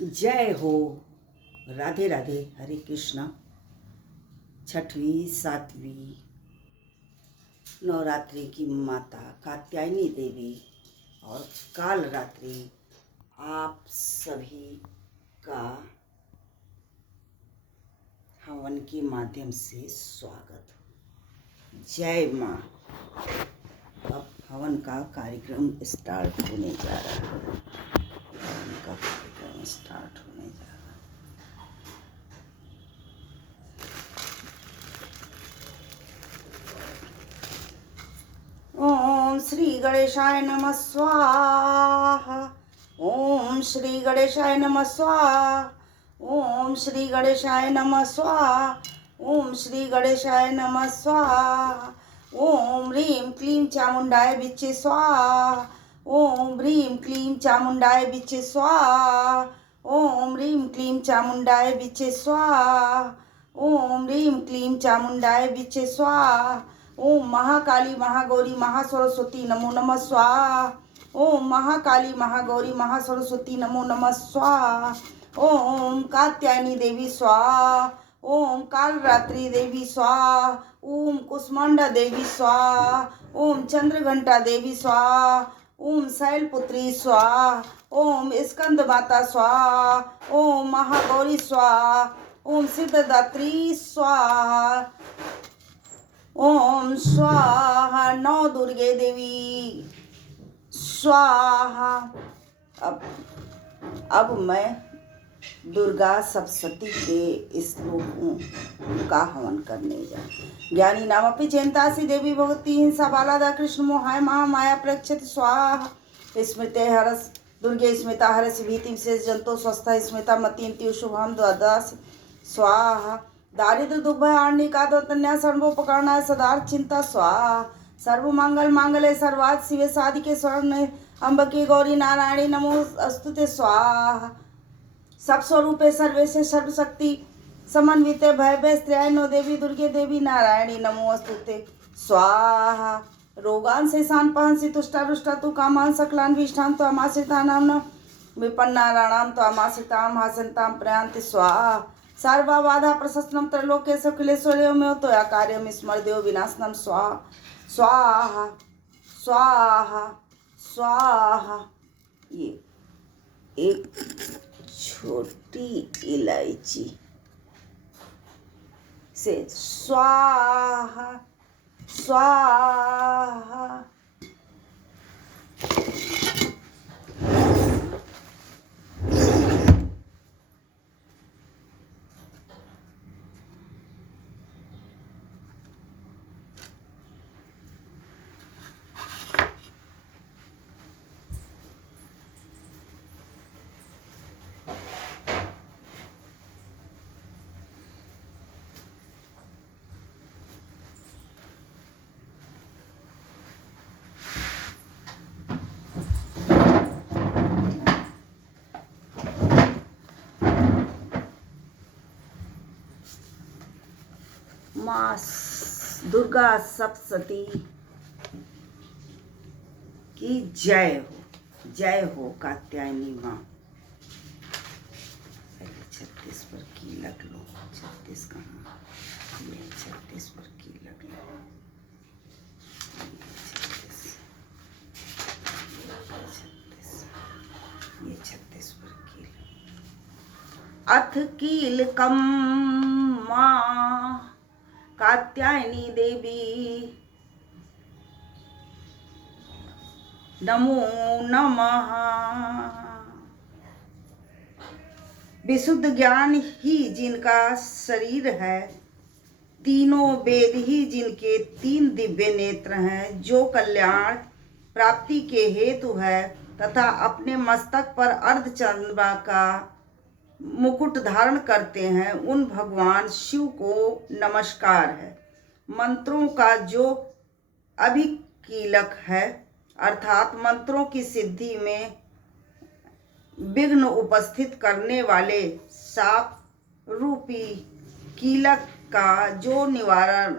जय हो। राधे राधे। हरे कृष्णा। छठवीं सातवीं नवरात्रि की माता कात्यायनी देवी और काल रात्रि आप सभी का हवन के माध्यम से स्वागत। जय माँ। अब हवन का कार्यक्रम स्टार्ट होने जा रहा है। हवन का कार्यक्रम स्टार्ट होने जा रहा है। ओम श्री गणेशाय नमः स्वाहा। ओम श्री गणेशाय नमः स्वाहा। ओम श्री गणेशाय नमः स्वाहा। ओम श्री गणेशाय नमः स्वाहा। ओम ह्रीं क्लीं चामुंडाय विच्चे स्वाहा। ओम ह्रीं क्लीं चामुंडाय विच्चे स्वाहा। ओम ह्रीं क्लीं चामुंडाय विच्चे स्वाहा। ओम ह्रीं क्लीं चामुंडाय विच्चे स्वाहा। ओम महाकाली महागौरी महासरस्वती नमो नमः स्वाहा। ओम महाकाली महागौरी महासरस्वती नमो नमः स्वाहा। ओम कात्यायनी देवी स्वाहा। ओम कालरात्रि देवी स्वाहा। ओम कुष्मांडा देवी स्वाहा। ओम चंद्रघंटा देवी स्वाहा। ओम शैलपुत्री स्वाहा। ओम स्कंद माता स्वाहा। ओम महागौरी स्वाहा। ओम सिद्धदात्री स्वाहा। ओम स्वाहा। नौ दुर्गे देवी स्वाहा। अब मैं दुर्गा सप्तशती के श्लोकों का हवन करने जा। ज्ञानी नामपि चेन्तासि देवी भगवती हिंसा बालादा कृष्ण मोहाय महामाया प्रक्षित स्वाहा। स्मृते हरस दुर्गे स्मिता हरस भीतिम से जंतो स्वस्थ स्मिता मतीम त्यु शुभम द्वादश स्वाहा। दारिद्र दुर्भय आर्णिका दौतन्या सर्वोपकरणाय सदार चिंता स्वाहा। सर्वमंगल मांगल्ये सर्वार्थ शिवे साधिके स्वर्ण अम्बके गौरी नारायणी नमो अस्तुते स्वाहा। सब स्वरूपे सर्वेशे सर्वशक्ति समन्विते भय स्त्रियाय नो देवी दुर्गे देवी नारायणी नमो अस्तुते स्वाहा। रोगान से शान पहंसी तुष्टा रुष्टा तु कामान सकलान विष्ठान तो अमाश्रिता नाम विपन्नाराणाम तो अमाश्रिताम हासनताम प्रयांति स्वाहा। सर्वा बाधा प्रशस्तनम त्रैलोक्य सखिलेश्वर्यो में तो या कार्यम स्मरदेव विनाशनम स्वाहा स्वाहा स्वाहा स्वाहा। ये एक छोटी इलायची से स्वाहा स्वाहा। माँ दुर्गा सप्तशती की जय हो। जय हो कात्यायनी माँ। 36 पर की लग लो। 36 कहाँ? ये 36 पर की लग लो। ये 36 पर की अथ कील कम माँ कात्यायनी देवी नमो नमः। विशुद्ध ज्ञान ही जिनका शरीर है, तीनों वेद ही जिनके 3 दिव्य नेत्र हैं, जो कल्याण प्राप्ति के हेतु है तथा अपने मस्तक पर अर्धचंद्रमा का मुकुट धारण करते हैं, उन भगवान शिव को नमस्कार है। मंत्रों का जो अभिकीलक है अर्थात मंत्रों की सिद्धि में विघ्न उपस्थित करने वाले साप रूपी कीलक का जो निवारण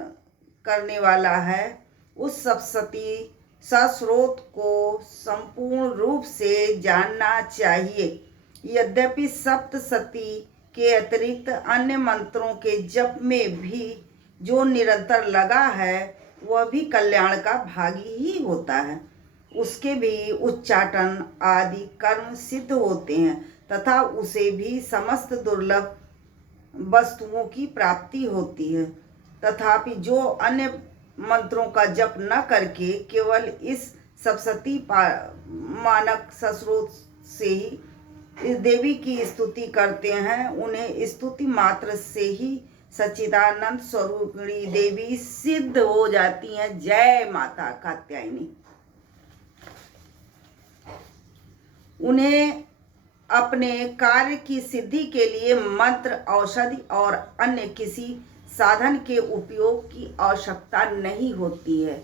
करने वाला है, उस सप्तशती सस्रोत को संपूर्ण रूप से जानना चाहिए। यद्यपि सप्तशती के अतिरिक्त अन्य मंत्रों के जप में भी जो निरंतर लगा है वह भी कल्याण का भागी ही होता है। उसके भी उच्चाटन आदि कर्म सिद्ध होते हैं तथा उसे भी समस्त दुर्लभ वस्तुओं की प्राप्ति होती है। तथापि जो अन्य मंत्रों का जप न करके केवल इस सप्तशती मानक सस्रोत से ही इस देवी की स्तुति करते हैं, उन्हें स्तुति मात्र से ही सच्चिदानंद स्वरूपिणी देवी सिद्ध हो जाती हैं। जय माता कात्यायनी। उन्हें अपने कार्य की सिद्धि के लिए मंत्र, औषधि और अन्य किसी साधन के उपयोग की आवश्यकता नहीं होती है।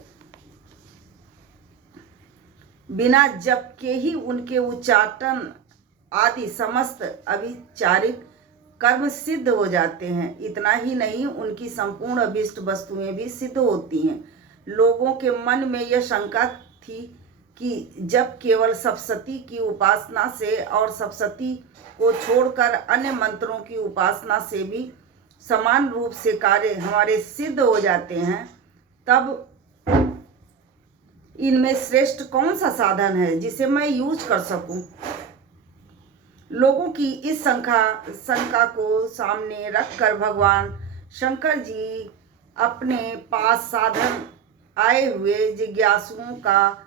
बिना जप के ही उनके उच्चाटन आदि समस्त अभिचारिक कर्म सिद्ध हो जाते हैं। इतना ही नहीं, उनकी संपूर्ण अभीष्ट वस्तुएं भी सिद्ध होती हैं। लोगों के मन में यह शंका थी कि जब केवल सप्तशती की उपासना से और सप्तशती को छोड़कर अन्य मंत्रों की उपासना से भी समान रूप से कार्य हमारे सिद्ध हो जाते हैं, तब इनमें श्रेष्ठ कौन सा साधन है जिसे मैं यूज कर सकूं? लोगों की इस शंका को सामने रखकर भगवान शंकर जी अपने पास साधन आए हुए जिज्ञासुओं का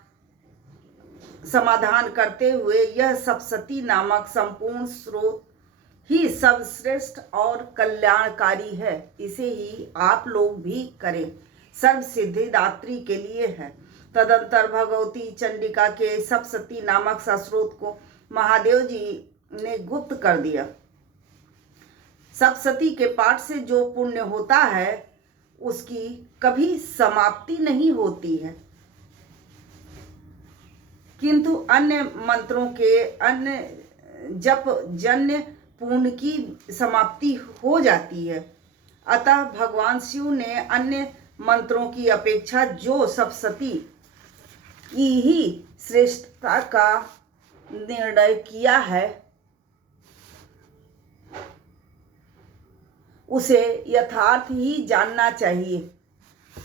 समाधान करते हुए यह सप्तशती नामक संपूर्ण स्रोत ही सर्वश्रेष्ठ और कल्याणकारी है, इसे ही आप लोग भी करें, सर्व सिद्धिदात्री के लिए है। तदंतर भगवती चंडिका के सप्तशती नामक सस्रोत को महादेव जी ने गुप्त कर दिया। सप्तशती के पाठ से जो पुण्य होता है उसकी कभी समाप्ति नहीं होती है, किंतु अन्य मंत्रों के अन्य जप जन्य पुण्य की समाप्ति हो जाती है। अतः भगवान शिव ने अन्य मंत्रों की अपेक्षा जो सप्तशती की ही श्रेष्ठता का निर्णय किया है उसे यथार्थ ही जानना चाहिए।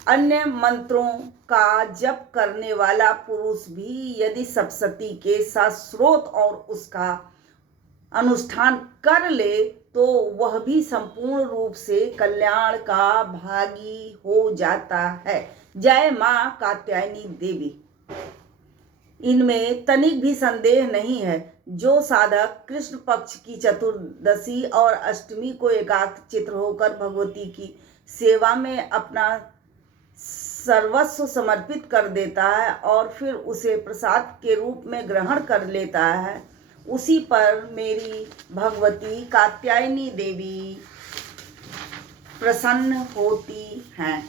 अन्य मंत्रों का जप करने वाला पुरुष भी यदि सप्तशती के सस्रोत और उसका अनुष्ठान कर ले तो वह भी संपूर्ण रूप से कल्याण का भागी हो जाता है। जय मां कात्यायनी देवी। इनमें तनिक भी संदेह नहीं है। जो साधक कृष्ण पक्ष की चतुर्दशी और अष्टमी को एकाग्रचित्त होकर भगवती की सेवा में अपना सर्वस्व समर्पित कर देता है और फिर उसे प्रसाद के रूप में ग्रहण कर लेता है, उसी पर मेरी भगवती कात्यायनी देवी प्रसन्न होती हैं।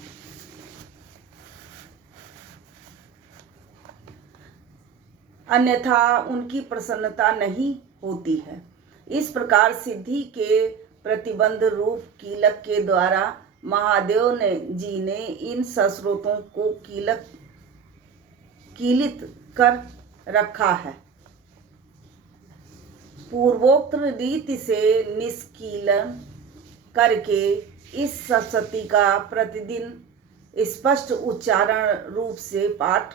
अन्यथा उनकी प्रसन्नता नहीं होती है। इस प्रकार सिद्धि के प्रतिबंध रूप कीलक के द्वारा महादेव जी ने इन सस्रोतों को कीलित कर रखा है। पूर्वोक्त रीति से निष्कीलन करके इस सप्तशती का प्रतिदिन स्पष्ट उच्चारण रूप से पाठ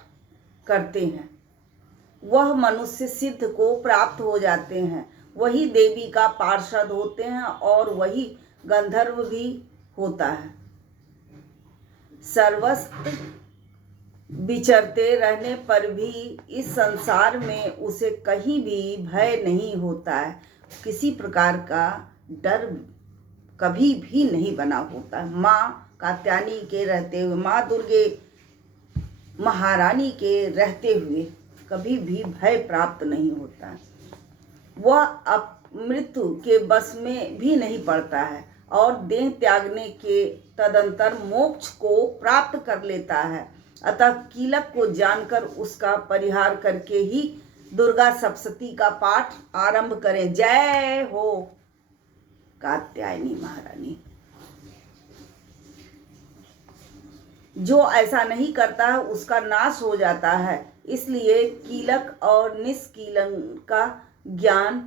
करते हैं वह मनुष्य सिद्ध को प्राप्त हो जाते हैं, वही देवी का पार्षद होते हैं और वही गंधर्व भी होता है। सर्वस्त्र विचरते रहने पर भी इस संसार में उसे कहीं भी भय नहीं होता है, किसी प्रकार का डर कभी भी नहीं बना होता। माँ कात्यायनी के रहते हुए, माँ दुर्गे महारानी के रहते हुए कभी भी भय प्राप्त नहीं होता है। वह मृत्यु के बस में भी नहीं पड़ता है और देह त्यागने के तदंतर मोक्ष को प्राप्त कर लेता है। अतः कीलक को जानकर उसका परिहार करके ही दुर्गा सप्तशती का पाठ आरंभ करें। जय हो कात्यायनी महारानी। जो ऐसा नहीं करता है उसका नाश हो जाता है, इसलिए कीलक और निष्कीलन का ज्ञान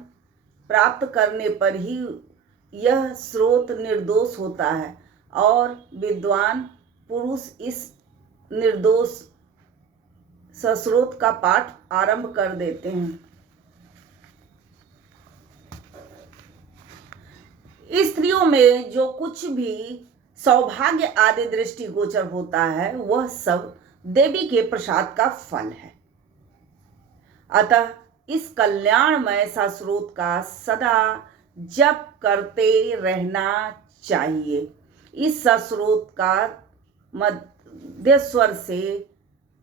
प्राप्त करने पर ही यह स्रोत निर्दोष होता है और विद्वान पुरुष इस निर्दोष सस्रोत का पाठ आरंभ कर देते हैं। स्त्रियों में जो कुछ भी सौभाग्य आदि दृष्टिगोचर होता है वह सब देवी के प्रसाद का फल है। अतः इस कल्याणमय सस्रोत का सदा जप करते रहना चाहिए। इस सस्रोत का मध्य स्वर से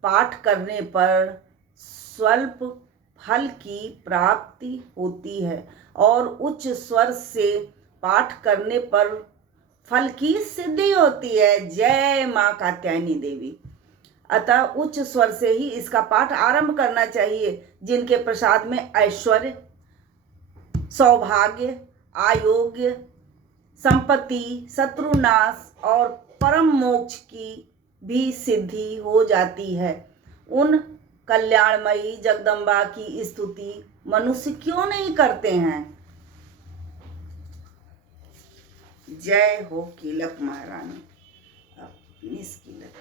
पाठ करने पर स्वल्प फल की प्राप्ति होती है और उच्च स्वर से पाठ करने पर फल की सिद्धि होती है। जय माँ कात्यायनी देवी। अतः उच्च स्वर से ही इसका पाठ आरंभ करना चाहिए। जिनके प्रसाद में ऐश्वर्य, सौभाग्य, आयोग्य, संपत्ति, शत्रुनाश और परम मोक्ष की भी सिद्धि हो जाती है, उन कल्याणमयी जगदम्बा की स्तुति मनुष्य क्यों नहीं करते हैं। जय हो कीलक महारानी। निष्कीलक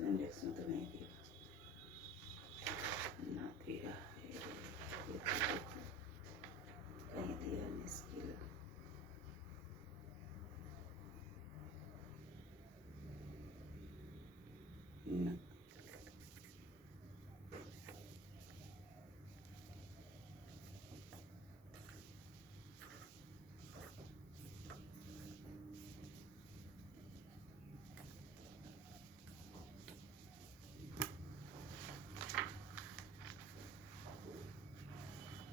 इंडेक्शन तो नहीं दिया ना दिया कहीं दिया निष्किल ना।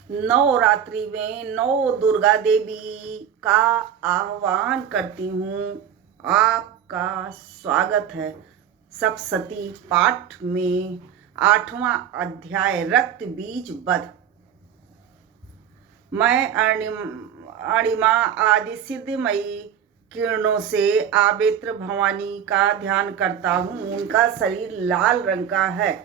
9 रात्रि में 9 दुर्गा देवी का आह्वान करती हूँ। आपका स्वागत है। सप्तशती पाठ में 8वां अध्याय रक्त बीज वध। मैं अणिमा आदि सिद्धमयी किरणों से आवेत्र भवानी का ध्यान करता हूँ। उनका शरीर लाल रंग का है।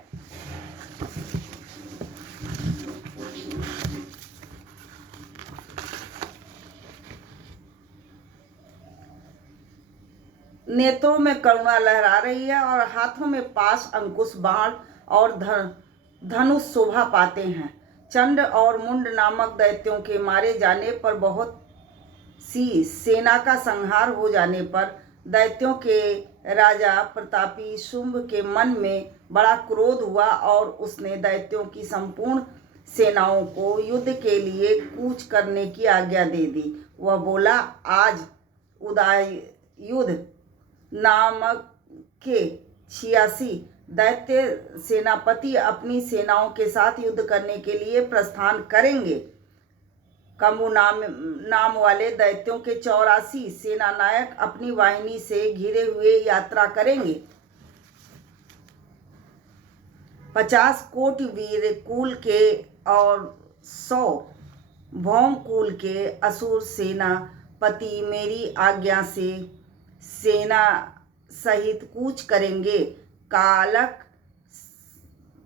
नेत्रों में करुणा लहरा रही है और हाथों में पाश, अंकुश, बाण और धनुष शोभा पाते हैं। चंड और मुंड नामक दैत्यों के मारे जाने पर बहुत सी सेना का संहार हो जाने पर दैत्यों के राजा प्रतापी शुंभ के मन में बड़ा क्रोध हुआ और उसने दैत्यों की संपूर्ण सेनाओं को युद्ध के लिए कूच करने की आज्ञा दे दी। वह बोला, आज उदयुध नामक के 86 दैत्य सेनापति अपनी सेनाओं के साथ युद्ध करने के लिए प्रस्थान करेंगे। कम्बु नाम वाले दैत्यों के 84 सेनानायक अपनी वाहिनी से घिरे हुए यात्रा करेंगे। 50 कोटि वीर कुल के और 100 भौम कुल के असुर सेनापति मेरी आज्ञा से सेना सहित कूच करेंगे। कालक,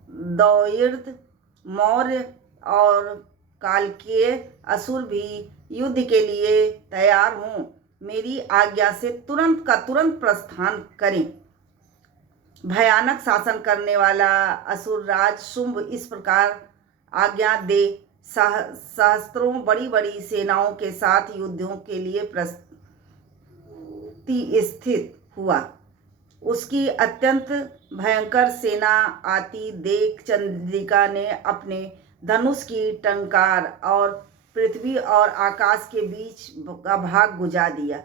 दौर्द, मौर्य और कालकीय असुर भी युद्ध के लिए तैयार हों। मेरी आज्ञा से तुरंत का तुरंत प्रस्थान करें। भयानक शासन करने वाला असुरराज शुंभ इस प्रकार आज्ञा दे सहस्त्रों बड़ी बड़ी सेनाओं के साथ युद्धों के लिए स्थित हुआ। उसकी अत्यंत भयंकर सेना आती देख चंद्रिका ने अपने धनुष की टंकार और पृथ्वी और आकाश के बीच का भाग गुजा दिया,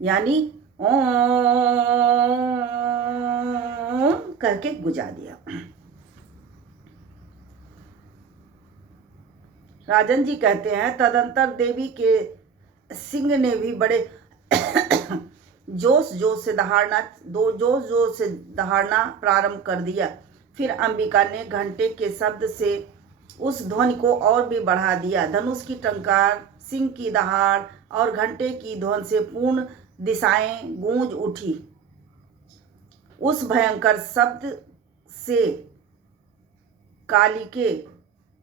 यानी ओम करके गुजा दिया। राजन जी कहते हैं, तदंतर देवी के सिंह ने भी बड़े जोश जोश से दहाड़ना प्रारंभ कर दिया। फिर अंबिका ने घंटे के शब्द से उस ध्वनि को और भी बढ़ा दिया। धनुष की टंकार, सिंह की दहाड़ और घंटे की ध्वनि से पूर्ण दिशाएं गूंज उठी। उस भयंकर शब्द से कालिके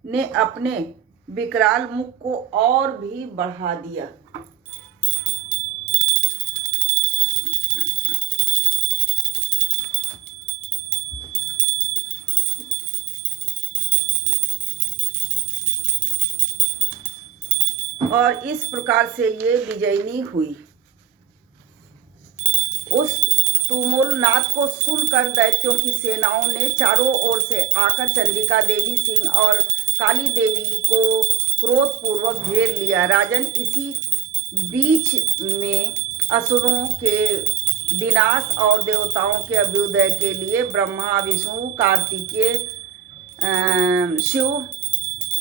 ने अपने विकराल मुख को और भी बढ़ा दिया। और इस प्रकार से ये विजयिनी हुई। उस तुमुल नाद को सुनकर दैत्यों की सेनाओं ने चारों ओर से आकर चंडिका देवी, सिंह और काली देवी को क्रोधपूर्वक घेर लिया। राजन, इसी बीच में असुरों के विनाश और देवताओं के अभ्युदय के लिए ब्रह्मा, विष्णु, कार्तिकेय, शिव,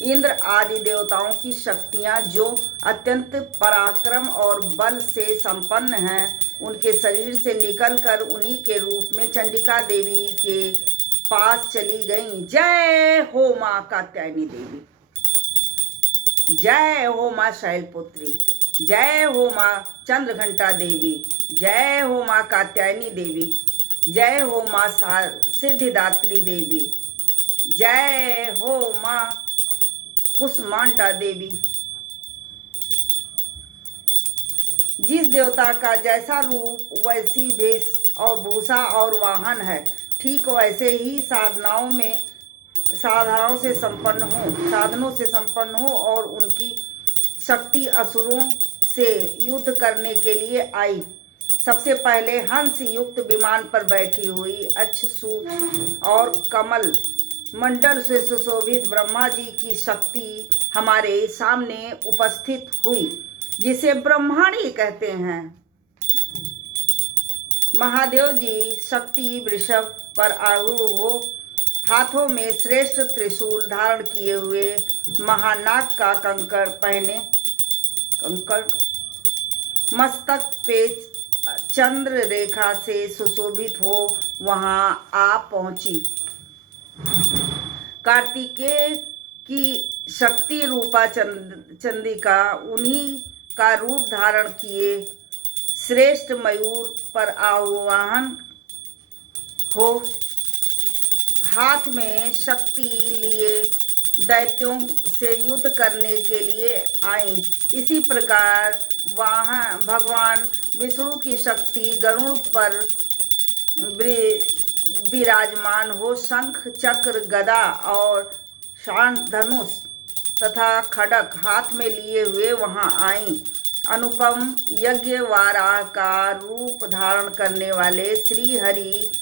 इंद्र आदि देवताओं की शक्तियां जो अत्यंत पराक्रम और बल से संपन्न हैं, उनके शरीर से निकलकर उन्हीं के रूप में चंडिका देवी के पास चली गईं। जय हो माँ कात्यायनी देवी, जय हो माँ शैलपुत्री, जय हो माँ चंद्रघंटा देवी, जय हो माँ कात्यायनी देवी, जय हो माँ सिद्धिदात्री देवी, जय हो माँ कुसमांडा देवी। जिस देवता का जैसा रूप, वैसी भेष और भूषा और वाहन है, ठीक वैसे ही साधनों से संपन्न हो और उनकी शक्ति असुरों से युद्ध करने के लिए आई। सबसे पहले हंस युक्त विमान पर बैठी हुई अच्छसूत और कमल मंडल से सुशोभित ब्रह्मा जी की शक्ति हमारे सामने उपस्थित हुई, जिसे ब्रह्माणी कहते हैं। महादेव जी शक्ति वृषभ पर आरूढ़ हो, हाथों में श्रेष्ठ त्रिशूल धारण किए हुए, महानाग का कंकड़ पहने, मस्तक पे चंद्र रेखा से सुशोभित हो वहां आ पहुंची। कार्तिकेय की शक्ति रूपा चंडिका उन्हीं का रूप धारण किए श्रेष्ठ मयूर पर आवाहन हो, हाथ में शक्ति लिए दैत्यों से युद्ध करने के लिए आई। इसी प्रकार वहाँ भगवान विष्णु की शक्ति गरुड़ पर विराजमान हो, शंख, चक्र, गदा और शाण, धनुष तथा खड़ग हाथ में लिए हुए वहां आई। अनुपम यज्ञ वाराह का रूप धारण करने वाले श्री हरि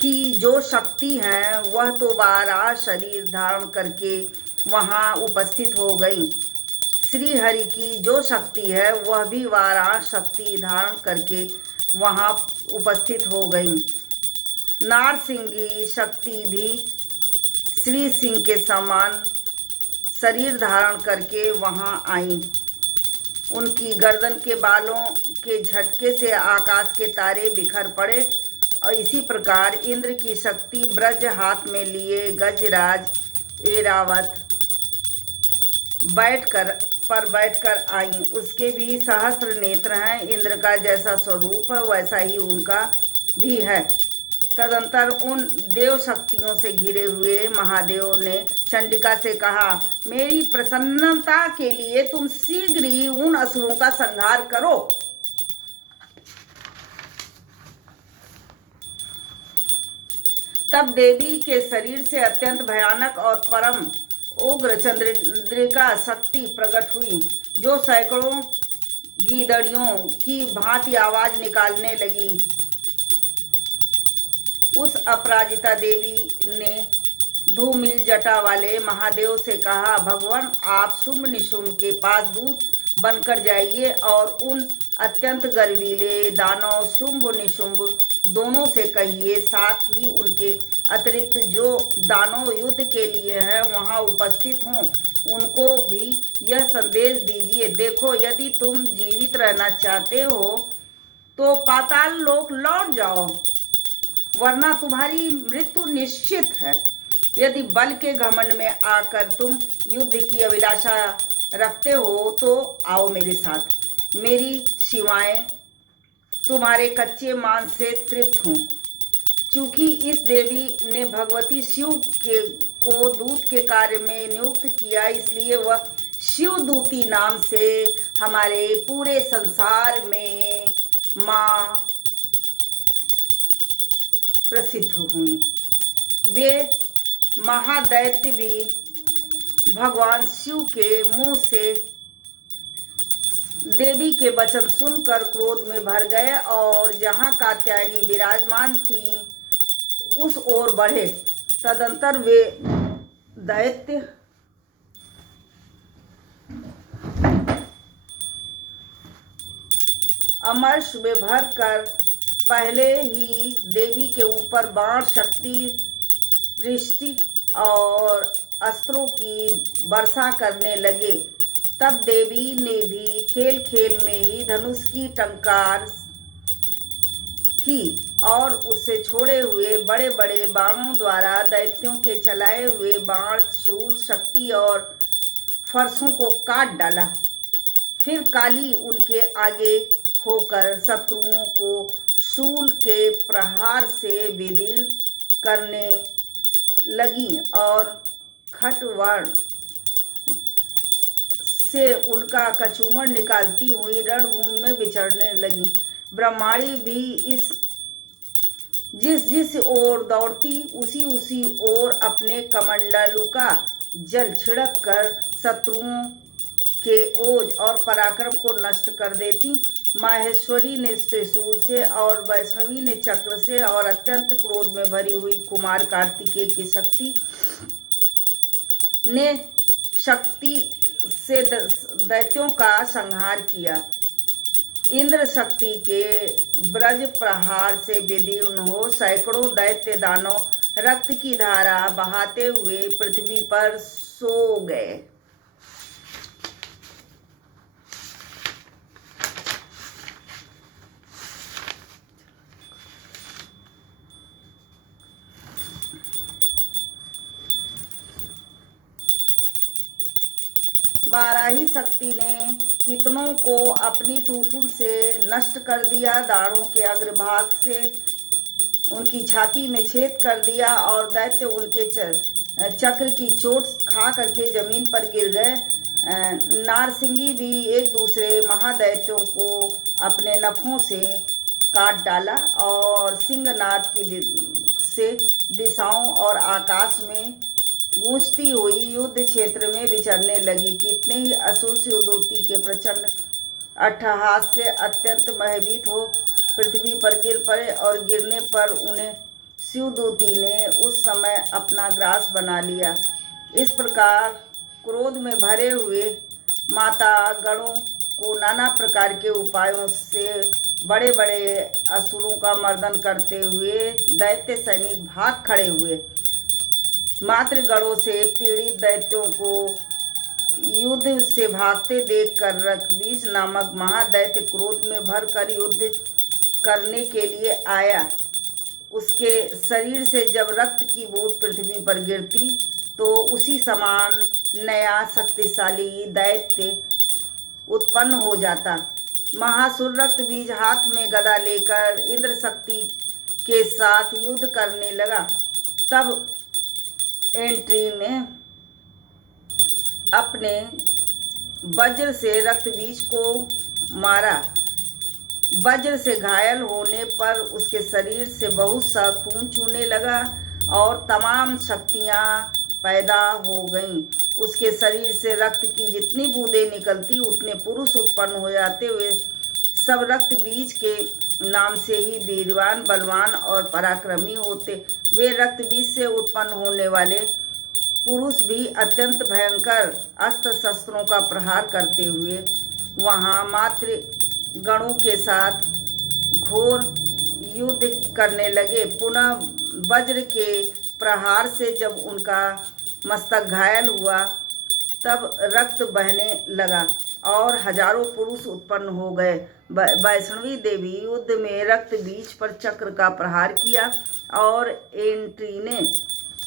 की जो शक्ति है, वह तो वाराह शरीर धारण करके वहां उपस्थित हो गई। श्री हरि की जो शक्ति है, वह भी वाराह शक्ति धारण करके वहां उपस्थित हो गई। नारसिंगी शक्ति भी श्री सिंह के समान शरीर धारण करके वहां आई। उनकी गर्दन के बालों के झटके से आकाश के तारे बिखर पड़े। और इसी प्रकार इंद्र की शक्ति ब्रज हाथ में लिए गजराज ऐरावत बैठकर आई। उसके भी सहस्त्र नेत्र हैं। इंद्र का जैसा स्वरूप है, वैसा ही उनका भी है। तदंतर उन देव शक्तियों से घिरे हुए महादेव ने चंडिका से कहा, मेरी प्रसन्नता के लिए तुम शीघ्र ही उन असुरों का संहार करो। तब देवी के शरीर से अत्यंत भयानक और परम उग्र चंद्रिका शक्ति प्रकट हुई, जो सैकड़ों गीदड़ियों की भांति आवाज निकालने लगी। उस अपराजिता देवी ने धूमिल जटा वाले महादेव से कहा, भगवान आप शुंभ निशुंभ के पास दूत बनकर जाइए और उन अत्यंत गर्वीले दानव शुंभ निशुंभ दोनों से कहिए, साथ ही उनके अतिरिक्त जो दानव युद्ध के लिए हैं वहां उपस्थित हों। उनको भी यह संदेश दीजिए, देखो यदि तुम जीवित रहना चाहते हो तो पाताल लोक लौट जाओ, वरना तुम्हारी मृत्यु निश्चित है। यदि बल के घमंड में आकर तुम युद्ध की अभिलाषा रखते हो तो आओ मेरे साथ। मेरी शिवाएं तुम्हारे कच्चे मांस से तृप्त हों। चूंकि इस देवी ने भगवती शिव को दूत के कार्य में नियुक्त किया, इसलिए वह शिवदूती नाम से हमारे पूरे संसार में माँ प्रसिद्ध हुई। वे महादैत्य भी भगवान शिव के मुंह से देवी के वचन सुनकर क्रोध में भर गए और जहाँ कात्यायनी विराजमान थी उस ओर बढ़े। तदंतर वे दैत्य अमर्ष में भर कर पहले ही देवी के ऊपर बाण, शक्ति, दृष्टि और अस्त्रों की वर्षा करने लगे। तब देवी ने भी खेल खेल में ही धनुष की टंकार की और उससे छोड़े हुए बड़े बड़े बाणों द्वारा दैत्यों के चलाए हुए बाण, शूल, शक्ति और फरसों को काट डाला। फिर काली उनके आगे होकर शत्रुओं को शूल के प्रहार से विदीर्ण करने लगी और खटवर्ण से उनका कचूमर निकालती हुई रणभूमि में विचरने लगी। ब्रह्माणी भी जिस जिस ओर दौड़ती उसी ओर अपने कमंडलू का जल छिड़क कर शत्रुओं के ओज और पराक्रम को नष्ट कर देती। माहेश्वरी ने त्रिशूल से और वैष्णवी ने चक्र से और अत्यंत क्रोध में भरी हुई कुमार कार्तिकेय की शक्ति ने शक्ति से दैत्यों का संहार किया। इंद्र शक्ति के ब्रज प्रहार से विदीर्ण हो सैकड़ों दैत्य दानव रक्त की धारा बहाते हुए पृथ्वी पर सो गए। बाराही शक्ति ने कितनों को अपनी थूथुन से नष्ट कर दिया, दाढ़ों के अग्रभाग से उनकी छाती में छेद कर दिया और दैत्य उनके चक्र की चोट खा करके जमीन पर गिर गए। नारसिंगी भी एक दूसरे महादैत्यों को अपने नखों से काट डाला और सिंहनाद की से दिशाओं और आकाश में गूंजती हुई युद्ध क्षेत्र में विचरने लगी। कितने ही असुर शिवदूती के प्रचंड अट्टहास से अत्यंत भयभीत हो पृथ्वी पर गिर पड़े और गिरने पर उन्हें शिवदूती ने उस समय अपना ग्रास बना लिया। इस प्रकार क्रोध में भरे हुए माता गणों को नाना प्रकार के उपायों से बड़े बड़े असुरों का मर्दन करते हुए दैत्य सैनिक भाग खड़े हुए। मातृ गणों से पीड़ित दैत्यों को युद्ध से भागते देखकर रक्तबीज नामक महादैत्य क्रोध में भरकर युद्ध करने के लिए आया। उसके शरीर से जब रक्त की बूंद पृथ्वी पर गिरती तो उसी समान नया शक्तिशाली दैत्य उत्पन्न हो जाता। महासुर रक्तबीज हाथ में गदा लेकर इंद्र शक्ति के साथ युद्ध करने लगा। तब एंट्री ने अपने वज्र से रक्तबीज को मारा। वज्र से घायल होने पर उसके शरीर से बहुत सा खून चूने लगा और तमाम शक्तियाँ पैदा हो गईं। उसके शरीर से रक्त की जितनी बूंदें निकलती उतने पुरुष उत्पन्न हो जाते। हुए सब रक्त बीज के नाम से ही वीरवान, बलवान और पराक्रमी होते। वे रक्त बीज से उत्पन्न होने वाले पुरुष भी अत्यंत भयंकर अस्त्र शस्त्रों का प्रहार करते हुए वहाँ मातृ गणों के साथ घोर युद्ध करने लगे। पुनः वज्र के प्रहार से जब उनका मस्तक घायल हुआ तब रक्त बहने लगा और हजारों पुरुष उत्पन्न हो गए। वैष्णवी देवी युद्ध में रक्त बीज पर चक्र का प्रहार किया और एंट्री ने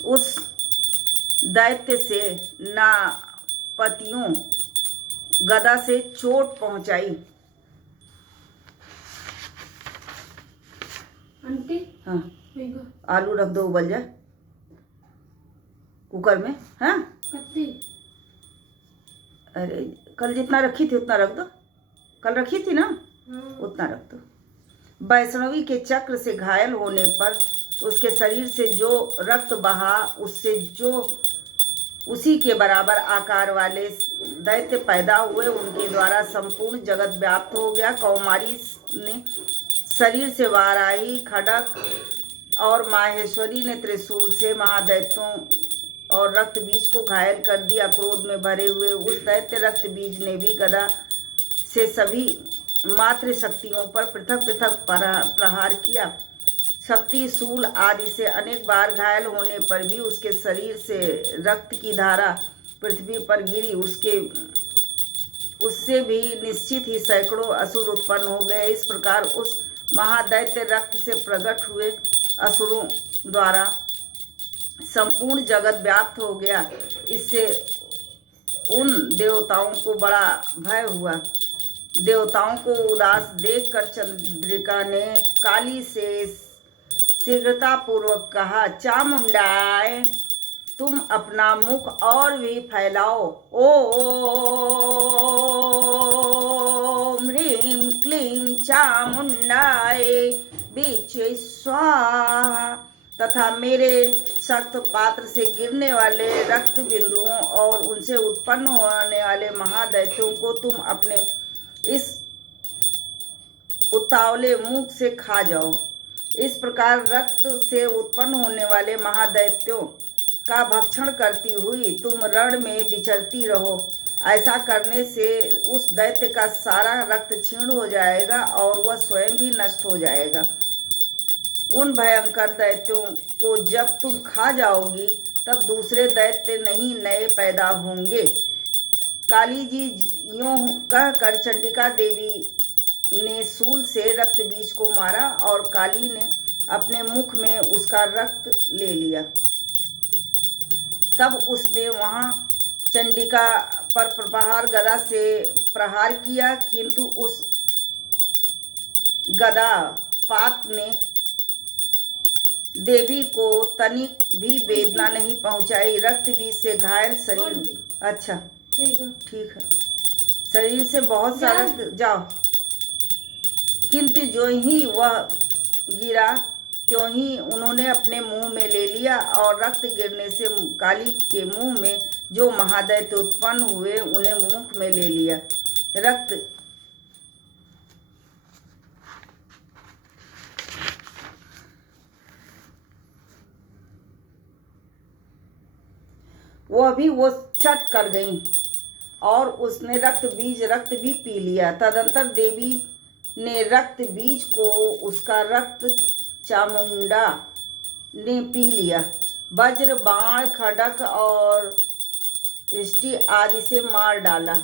उस दैत्य से नापतियों गदा से चोट पहुंचाई। आंटी हाँ, मेगा आलू रख दो, उबल जाए कुकर में। हाँ, कत्ती अरे कल जितना रखी थी उतना रख दो, कल रखी थी ना, हाँ। उतना रख दो। वैष्णवी के चक्र से घायल होने पर उसके शरीर से जो रक्त बहा उससे जो उसी के बराबर आकार वाले दैत्य पैदा हुए, उनके द्वारा संपूर्ण जगत व्याप्त हो गया। कौमारी ने शरीर से वाराही, खड़क और माहेश्वरी ने त्रिशूल से महादैत्यों और रक्त बीज को घायल कर दिया। क्रोध में भरे हुए उस दैत्य रक्त बीज ने भी गदा से सभी मातृ शक्तियों पर पृथक पृथक प्रहार किया। शक्ति शूल आदि से अनेक बार घायल होने पर भी उसके शरीर से रक्त की धारा पृथ्वी पर गिरी। उससे भी निश्चित ही सैकड़ों असुर उत्पन्न हो गए। इस प्रकार उस महादैत्य रक्त से प्रकट हुए असुरों द्वारा संपूर्ण जगत व्याप्त हो गया। इससे उन देवताओं को बड़ा भय हुआ। देवताओं को उदास देखकर चंद्रिका ने काली से शीघ्रतापूर्वक कहा, चामुंडाए तुम अपना मुख और भी फैलाओ। ओम ह्रीं क्लीं चामुंडाए बीच स्वाहा। तथा मेरे सख्त पात्र से गिरने वाले रक्त बिंदुओं और उनसे उत्पन्न होने वाले महादैत्यों को तुम अपने इस उतावले मुख से खा जाओ। इस प्रकार रक्त से उत्पन्न होने वाले महादैत्यों का भक्षण करती हुई तुम रण में विचरती रहो। ऐसा करने से उस दैत्य का सारा रक्त क्षीण हो जाएगा और वह स्वयं भी नष्ट हो जाएगा। उन भयंकर दैत्यों को जब तुम खा जाओगी तब दूसरे दैत्य नहीं नए पैदा होंगे। काली जी यूं कहकर चंडिका देवी ने शूल से रक्त बीज को मारा और काली ने अपने मुख में उसका रक्त ले लिया। तब उसने वहां चंडिका पर प्रहार गदा से प्रहार किया, किंतु उस गदा पात ने देवी को तनिक भी वेदना नहीं पहुंचाई। रक्त बीज से घायल शरीर, अच्छा ठीक है, शरीर से बहुत सारा जाओ, किंतु जो ही वह गिरा त्यों ही उन्होंने अपने मुंह में ले लिया और रक्त गिरने से काली के मुंह में जो महादैत्य उत्पन्न हुए उन्हें मुख में ले लिया। रक्त वो छट कर गईं और उसने रक्त भी पी लिया। तदंतर देवी ने रक्त बीज को उसका रक्त चामुंडा ने पी लिया। वज्र, बाण, खड़क और दृष्टि आदि से मार डाला।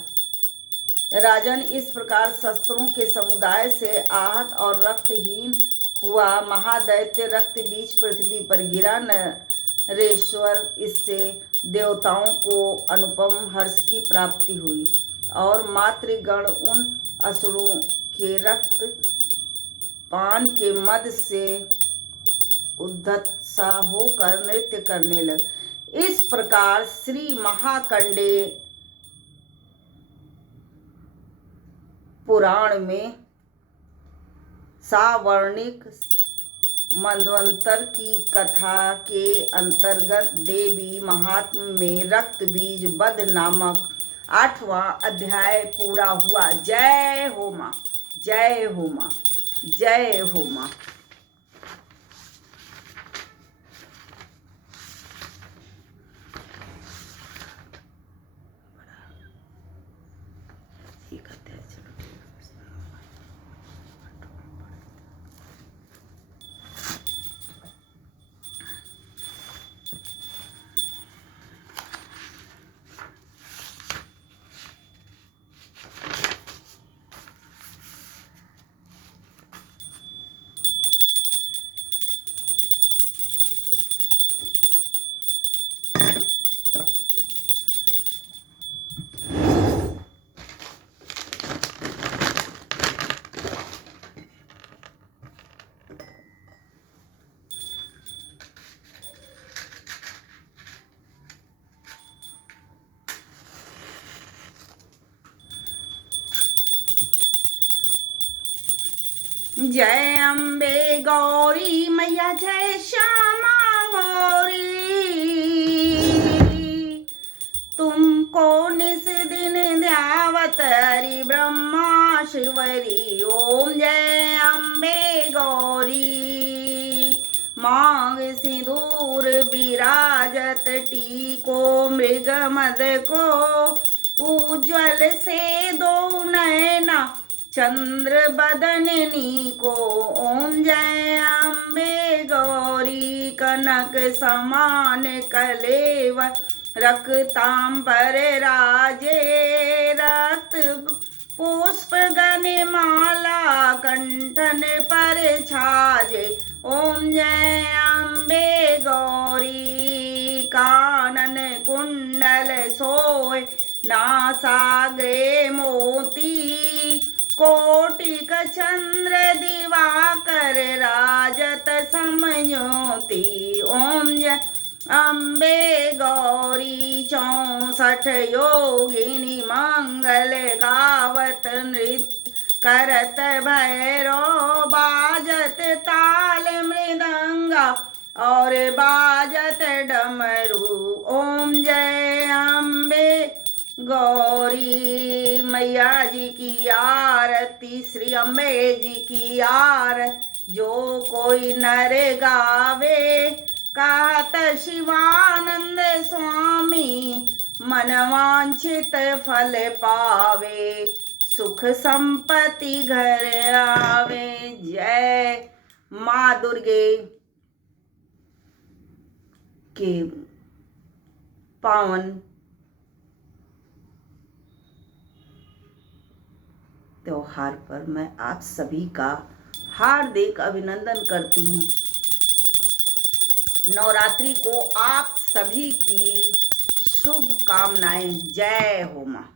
राजन, इस प्रकार शस्त्रों के समुदाय से आहत और रक्तहीन हुआ महादैत्य रक्त बीज पृथ्वी पर गिरा। नरेश्वर, इससे देवताओं को अनुपम हर्ष की प्राप्ति हुई और मातृगण उन असुरों के रक्त पान के मद से उद्धत होकर नृत्य करने लगे। इस प्रकार श्री महाकंडे पुराण में सावर्णिक मंन्वंतर की कथा के अंतर्गत देवी महात्म्य में रक्त बीज वध नामक 8वां अध्याय पूरा हुआ। जय हो मां, जय हो मां, जय हो मां। जय अम्बे गौरी मैया जय श्यामा गौरी, तुमको निस दिन ध्यावत हरि ब्रह्मा शिवरी। ओम जय अम्बे गौरी। मांग सिंदूर विराजत टीको मृग मद को, उज्ज्वल से दो नयना चंद्र बदननी को। ओम जय अम्बे गौरी। कनक समान कलेव रक्तांबर राजे, रक्त पुष्प गण माला कंठन पर छाजे। ओम जय अम्बे गौरी। कानन कुंडल सोय नासाग्रे मोती, कोटिक चंद्र दिवाकर राजत समज्योति। ओम जय अम्बे गौरी। 64 योगिनी मंगल गावत नृत्य करत भैरव, बाजत ताल मृदंगा और बाजत डमरू। ओम जय अम्बे गौरी। मैया जी की आरती, श्री अम्बे जी की आरती, जो कोई नर गावे, कहत शिवानंद स्वामी, मनवांछित फल पावे, सुख संपत्ति घर आवे। जय माँ दुर्गे के पावन त्योहार पर मैं आप सभी का हार्दिक अभिनंदन करती हूँ। नवरात्रि को आप सभी की शुभकामनाएं। जय हो माँ।